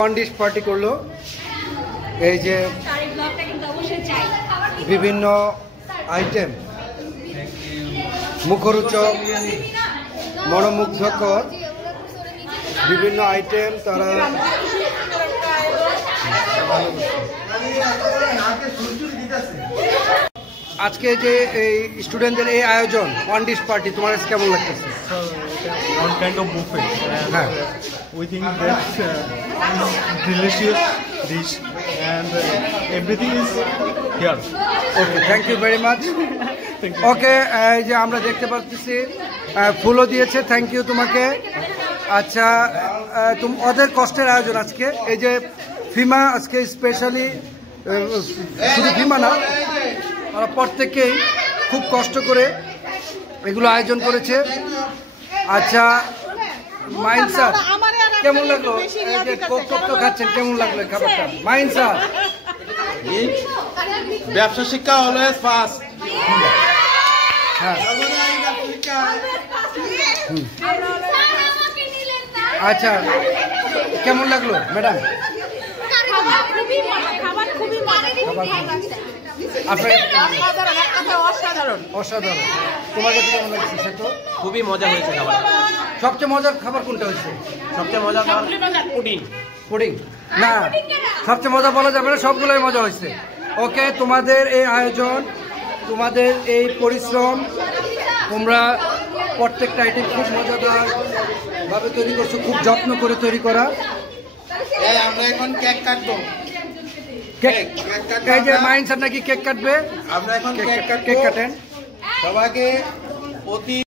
One dish party করলো। এই যে বিভিন্ন আইটেম, মুখরোচক, মনোমুগ্ধকর বিভিন্ন আইটেম তারা আজকে যে এই স্টুডেন্টদের এই আয়োজন ওয়ান ডিশ পার্টি, তোমার কেমন লাগতেছে? One kind of buffet. হ্যাঁ, We think that is delicious dish and everything is here. Okay, thank you very much. Okay, এই যে আমরা দেখতে পাচ্ছি ফুলও দিয়েছে, থ্যাংক ইউ তোমাকে। আচ্ছা, ওদের কষ্টের আয়োজন আজকে। এই যে ফিমা আজকে স্পেশালি, শুধু ফিমা না, ওরা প্রত্যেকেই খুব কষ্ট করে এগুলো আয়োজন করেছে। আচ্ছা মাইন স্যার, কেমন লাগলো? এই যে কোক তো খাচ্ছেন, কেমন লাগলো খাবারটা? মাইন স্যার, ব্যবসা শিক্ষা অলওয়েজ ফার্স্ট। হ্যাঁ, আচ্ছা কেমন লাগলো ম্যাডাম? অসাধারণ। তোমার কাছে কেমন লাগছে? সে তো খুবই মজা হয়েছে খাবার। সবচেয়ে মজার খাবার কোনটা হয়েছে? সবচেয়ে মজার খাবার পুডিং। পুডিং না, সবচেয়ে মজা বলা যাবে না, সবগুলোই মজা হয়েছে। ওকে, তোমাদের এই আয়োজন, তোমাদের এই পরিশ্রম, তোমরা প্রত্যেকটা আইটেম খুব মজাদার ভাবে তৈরি করছো, খুব যত্ন করে তৈরি করা। আমরা এখন কেক কাটবো। এই যে মাইন স্যার নাকি কেক কাটবে, আমরা এখন কেক কাটেন। সবাইকে অতি